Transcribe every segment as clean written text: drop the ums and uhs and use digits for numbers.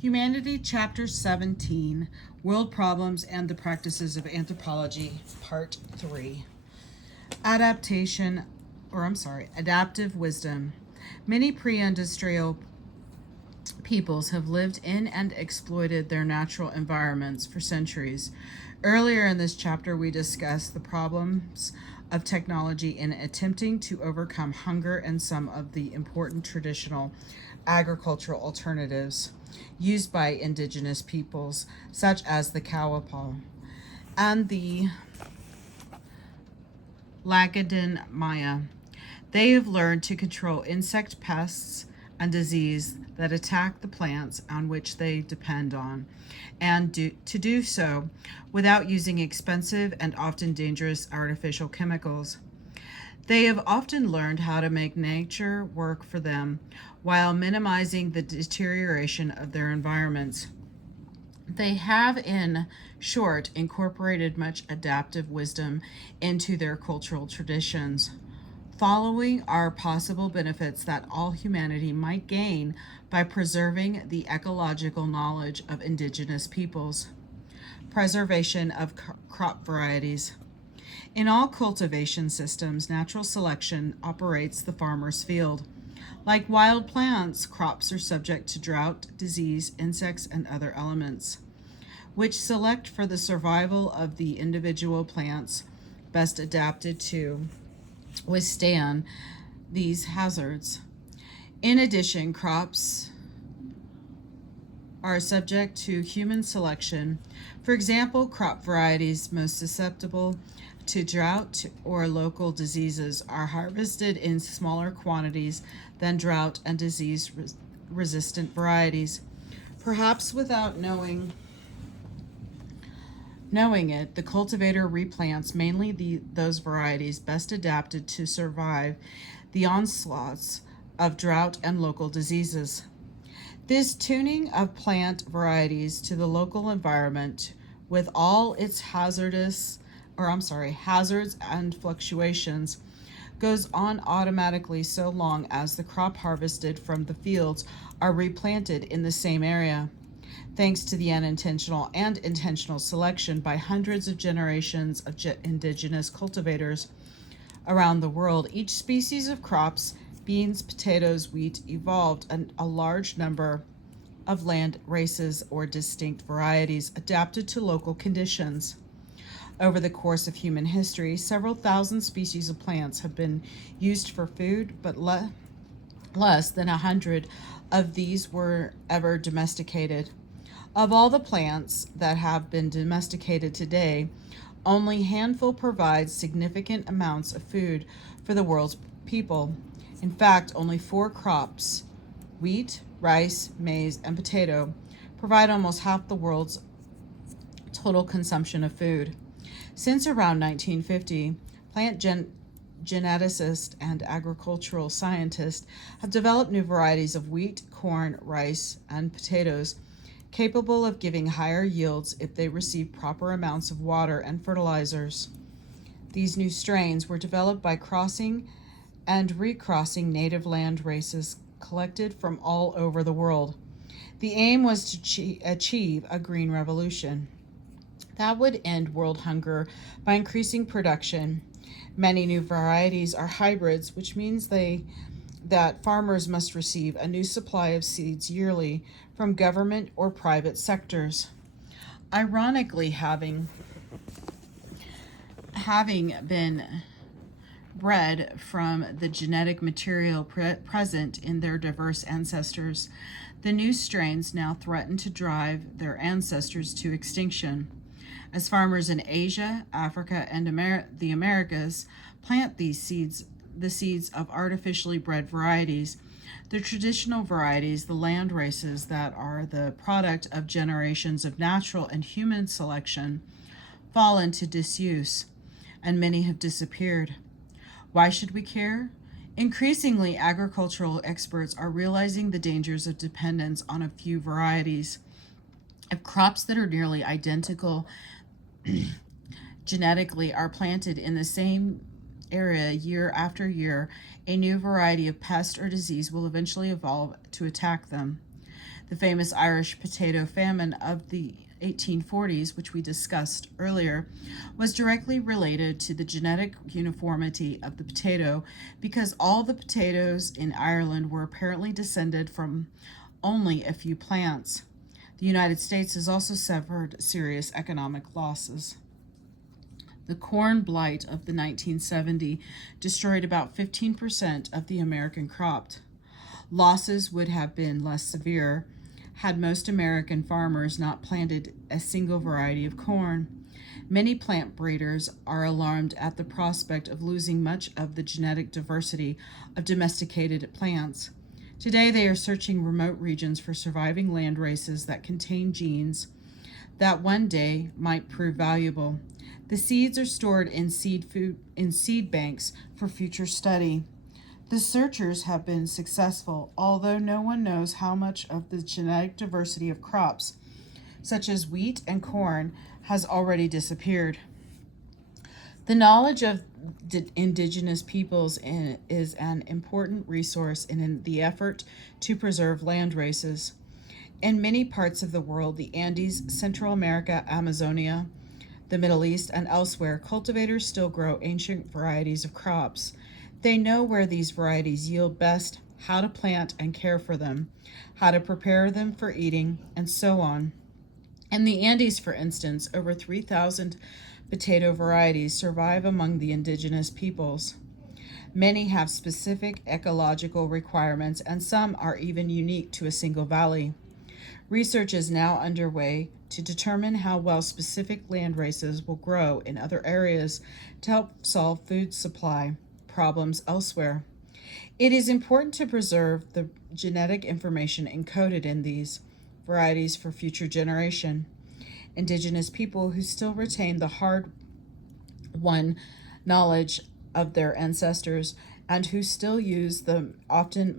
Humanity, Chapter 17, World Problems and the Practices of Anthropology, Part 3. Adaptive wisdom. Many pre-industrial peoples have lived in and exploited their natural environments for centuries. Earlier in this chapter, we discussed the problems of technology in attempting to overcome hunger and some of the important traditional agricultural alternatives used by indigenous peoples, such as the Kawapal and the Lagadan Maya. They have learned to control insect pests and disease that attack the plants on which they depend on, and to do so without using expensive and often dangerous artificial chemicals. They have often learned how to make nature work for them while minimizing the deterioration of their environments. They have, in short, incorporated much adaptive wisdom into their cultural traditions. Following are possible benefits that all humanity might gain by preserving the ecological knowledge of indigenous peoples. Preservation of crop varieties. In all cultivation systems, natural selection operates the farmer's field. Like wild plants, crops are subject to drought, disease, insects, and other elements, which select for the survival of the individual plants best adapted to withstand these hazards. In addition, crops are subject to human selection. For example, crop varieties most susceptible to drought or local diseases are harvested in smaller quantities than drought and disease resistant varieties. Perhaps without knowing it, the cultivator replants mainly those varieties best adapted to survive the onslaughts of drought and local diseases. This tuning of plant varieties to the local environment with all its hazards and fluctuations goes on automatically so long as the crop harvested from the fields are replanted in the same area. Thanks to the unintentional and intentional selection by hundreds of generations of indigenous cultivators around the world, each species of crops, beans, potatoes, wheat, evolved a large number of land races or distinct varieties adapted to local conditions. Over the course of human history, several thousand species of plants have been used for food, but less than 100 of these were ever domesticated. Of all the plants that have been domesticated today, only a handful provide significant amounts of food for the world's people. In fact, only 4 crops, wheat, rice, maize, and potato, provide almost half the world's total consumption of food. Since around 1950, plant geneticists and agricultural scientists have developed new varieties of wheat, corn, rice, and potatoes capable of giving higher yields if they receive proper amounts of water and fertilizers. These new strains were developed by crossing and recrossing native land races collected from all over the world. The aim was to achieve a green revolution that would end world hunger by increasing production. Many new varieties are hybrids, which means that farmers must receive a new supply of seeds yearly from government or private sectors. Ironically, having been bred from the genetic material present in their diverse ancestors, the new strains now threaten to drive their ancestors to extinction. As farmers in Asia, Africa, and the Americas plant the seeds of artificially bred varieties, the traditional varieties, the land races that are the product of generations of natural and human selection, fall into disuse, and many have disappeared. Why should we care? Increasingly, agricultural experts are realizing the dangers of dependence on a few varieties. If crops that are nearly identical genetically are planted in the same area year after year, a new variety of pest or disease will eventually evolve to attack them. The famous Irish potato famine of the 1840s, which we discussed earlier, was directly related to the genetic uniformity of the potato because all the potatoes in Ireland were apparently descended from only a few plants. The United States has also suffered serious economic losses. The corn blight of the 1970 destroyed about 15% of the American crop. Losses would have been less severe had most American farmers not planted a single variety of corn. Many plant breeders are alarmed at the prospect of losing much of the genetic diversity of domesticated plants. Today, they are searching remote regions for surviving land races that contain genes that one day might prove valuable. The seeds are stored in seed banks for future study. The searchers have been successful, although no one knows how much of the genetic diversity of crops, such as wheat and corn, has already disappeared. The knowledge of indigenous peoples is an important resource in the effort to preserve land races. In many parts of the world, the Andes, Central America, Amazonia, the Middle East, and elsewhere, cultivators still grow ancient varieties of crops. They know where these varieties yield best, how to plant and care for them, how to prepare them for eating, and so on. In the Andes, for instance, over 3,000 potato varieties survive among the indigenous peoples. Many have specific ecological requirements, and some are even unique to a single valley. Research is now underway to determine how well specific land races will grow in other areas to help solve food supply problems elsewhere. It is important to preserve the genetic information encoded in these varieties for future generation. Indigenous people who still retain the hard-won knowledge of their ancestors and who still use the often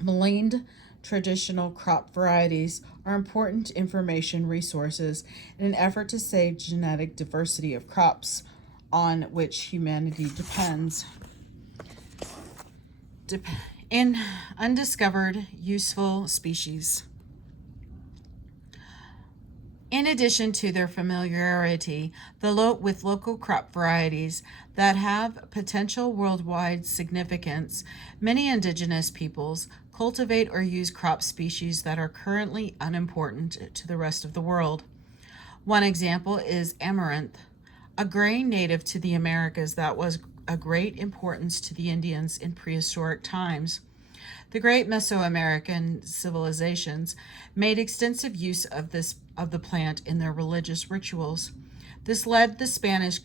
maligned traditional crop varieties are important information resources in an effort to save genetic diversity of crops on which humanity depends. In undiscovered useful species. In addition to their familiarity with local crop varieties that have potential worldwide significance, many indigenous peoples cultivate or use crop species that are currently unimportant to the rest of the world. One example is amaranth, a grain native to the Americas that was of great importance to the Indians in prehistoric times. The great Mesoamerican civilizations made extensive use of the plant in their religious rituals. This led the Spanish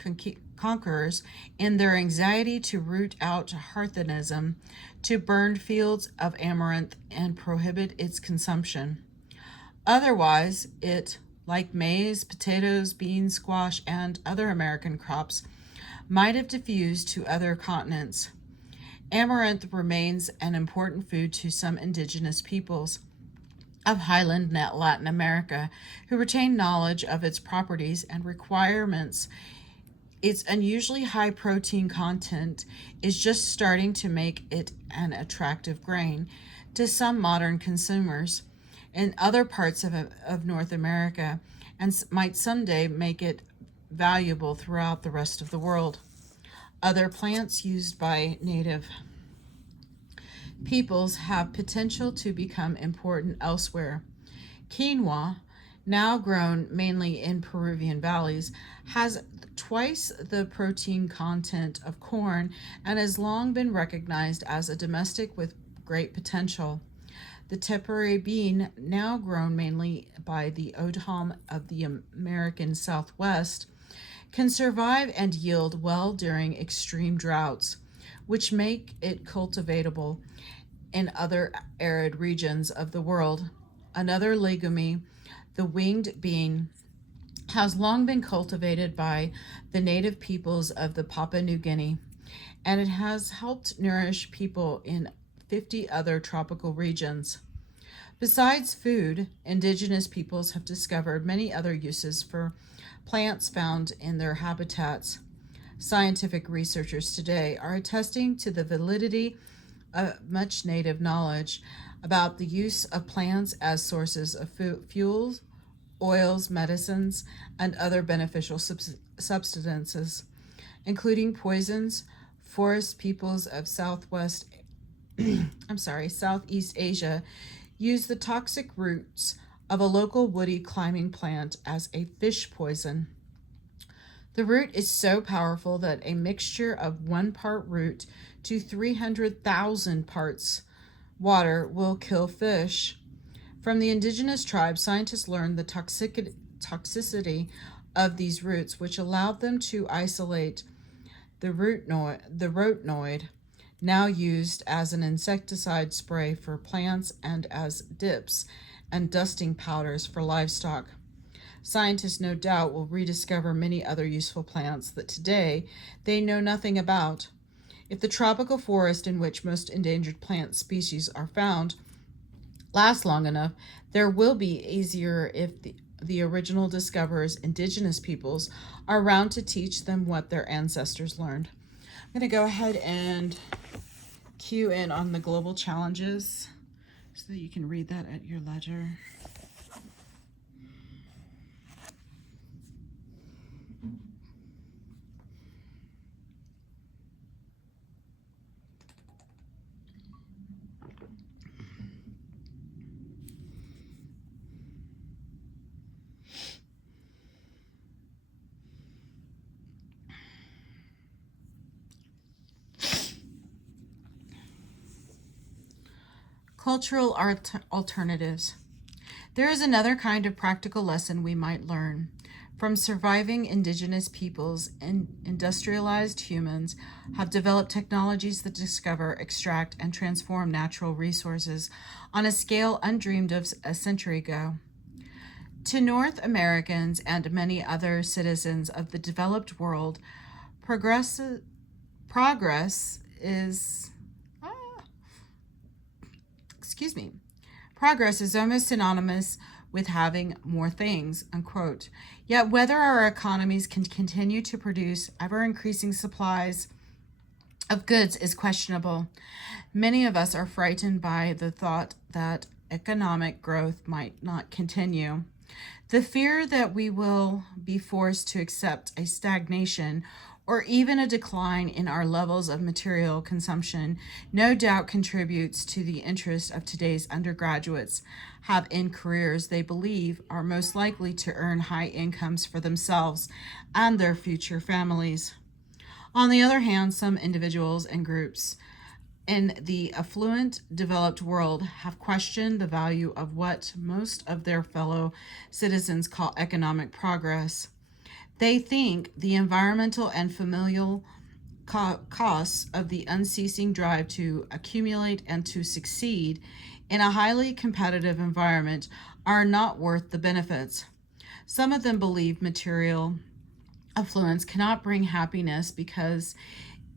conquerors, in their anxiety to root out heathenism, to burn fields of amaranth and prohibit its consumption. Otherwise, it, like maize, potatoes, beans, squash, and other American crops, might have diffused to other continents. Amaranth remains an important food to some indigenous peoples of highland Latin America who retain knowledge of its properties and requirements. Its unusually high protein content is just starting to make it an attractive grain to some modern consumers in other parts of North America and might someday make it valuable throughout the rest of the world. Other plants used by native peoples have potential to become important elsewhere. Quinoa, now grown mainly in Peruvian valleys, has twice the protein content of corn and has long been recognized as a domestic with great potential. The tepary bean, now grown mainly by the Odham of the American Southwest, can survive and yield well during extreme droughts, which make it cultivatable in other arid regions of the world. Another legume, the winged bean, has long been cultivated by the native peoples of the Papua New Guinea, and it has helped nourish people in 50 other tropical regions. Besides food, indigenous peoples have discovered many other uses for plants found in their habitats. Scientific researchers today are attesting to the validity of much native knowledge about the use of plants as sources of fuels, oils, medicines, and other beneficial substances, including poisons. Forest peoples of Southeast Asia use the toxic roots of a local woody climbing plant as a fish poison. The root is so powerful that a mixture of 1 part root to 300,000 parts water will kill fish. From the indigenous tribes, scientists learned the toxicity of these roots, which allowed them to isolate the rotenoid, now used as an insecticide spray for plants and as dips and dusting powders for livestock. Scientists no doubt will rediscover many other useful plants that today they know nothing about. If the tropical forest in which most endangered plant species are found lasts long enough, there will be easier if the original discoverers, indigenous peoples, are around to teach them what their ancestors learned. I'm going to go ahead and cue in on the global challenges so that you can read that at your leisure. Cultural alternatives. There is another kind of practical lesson we might learn. From surviving indigenous peoples, industrialized humans have developed technologies that discover, extract, and transform natural resources on a scale undreamed of a century ago. To North Americans and many other citizens of the developed world, progress is Progress is almost synonymous with having more things, unquote. Yet whether our economies can continue to produce ever-increasing supplies of goods is questionable. Many of us are frightened by the thought that economic growth might not continue. The fear that we will be forced to accept a stagnation or even a decline in our levels of material consumption no doubt contributes to the interest of today's undergraduates have in careers they believe are most likely to earn high incomes for themselves and their future families. On the other hand, some individuals and groups in the affluent, developed world have questioned the value of what most of their fellow citizens call economic progress. They think the environmental and familial costs of the unceasing drive to accumulate and to succeed in a highly competitive environment are not worth the benefits. Some of them believe material affluence cannot bring happiness because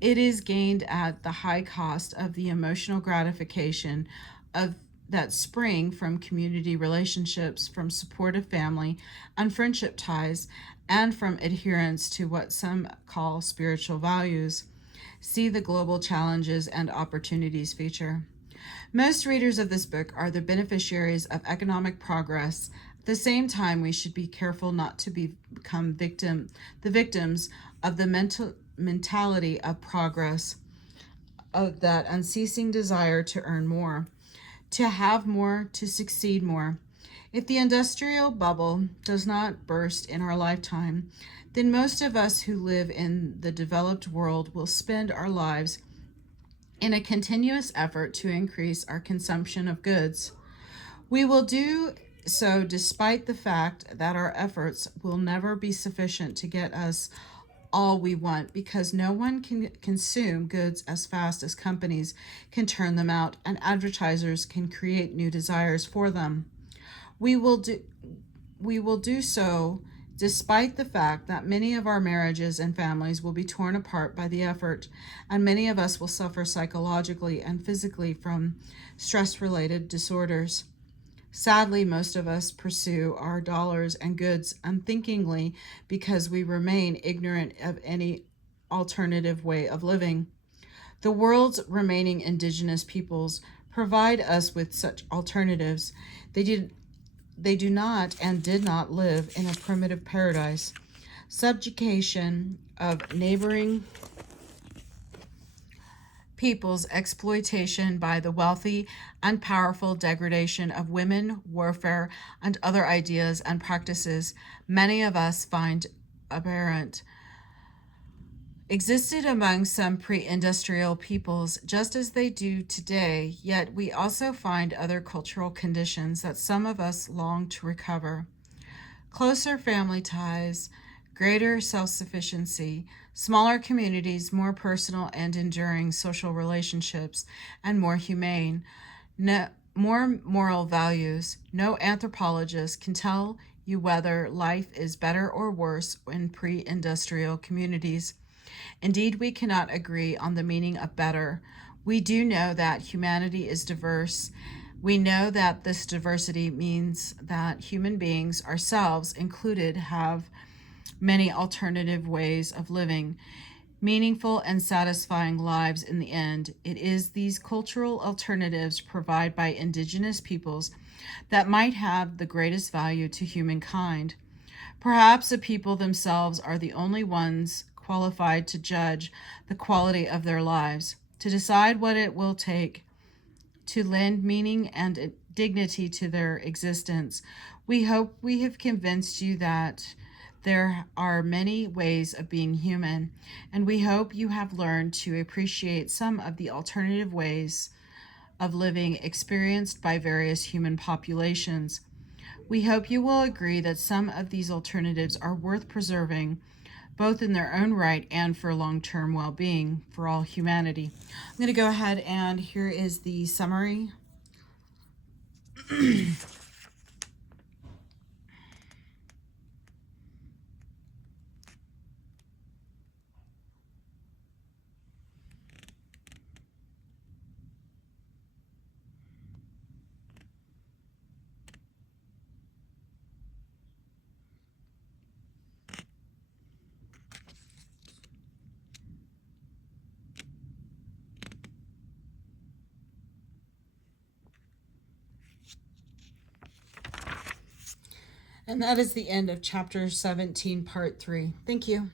it is gained at the high cost of the emotional gratification of that spring from community relationships, from supportive family and friendship ties, and from adherence to what some call spiritual values. See the Global Challenges and Opportunities feature. Most readers of this book are the beneficiaries of economic progress. At the same time, we should be careful not to become the victims of the mentality of progress, of that unceasing desire to earn more, to have more, to succeed more. If the industrial bubble does not burst in our lifetime, then most of us who live in the developed world will spend our lives in a continuous effort to increase our consumption of goods. We will do so despite the fact that our efforts will never be sufficient to get us all we want, because no one can consume goods as fast as companies can turn them out and advertisers can create new desires for them. We will do so despite the fact that many of our marriages and families will be torn apart by the effort, and many of us will suffer psychologically and physically from stress-related disorders. Sadly, most of us pursue our dollars and goods unthinkingly because we remain ignorant of any alternative way of living. The world's remaining indigenous peoples provide us with such alternatives. They do not and did not live in a primitive paradise. Subjugation of neighboring peoples, exploitation by the wealthy and powerful, degradation of women, warfare, and other ideas and practices many of us find aberrant, existed among some pre industrial peoples just as they do today, yet we also find other cultural conditions that some of us long to recover. Closer family ties, greater self sufficiency, smaller communities, more personal and enduring social relationships, and more humane, no, more moral values. No anthropologist can tell you whether life is better or worse in pre industrial communities. Indeed, we cannot agree on the meaning of better. We do know that humanity is diverse. We know that this diversity means that human beings, ourselves included, have many alternative ways of living meaningful and satisfying lives in the end. It is these cultural alternatives provided by indigenous peoples that might have the greatest value to humankind. Perhaps the people themselves are the only ones qualified to judge the quality of their lives, to decide what it will take to lend meaning and dignity to their existence. We hope we have convinced you that there are many ways of being human, and we hope you have learned to appreciate some of the alternative ways of living experienced by various human populations. We hope you will agree that some of these alternatives are worth preserving, both in their own right and for long term well being for all humanity. I'm going to go ahead and here is the summary. And that is the end of chapter 17, part 3. Thank you.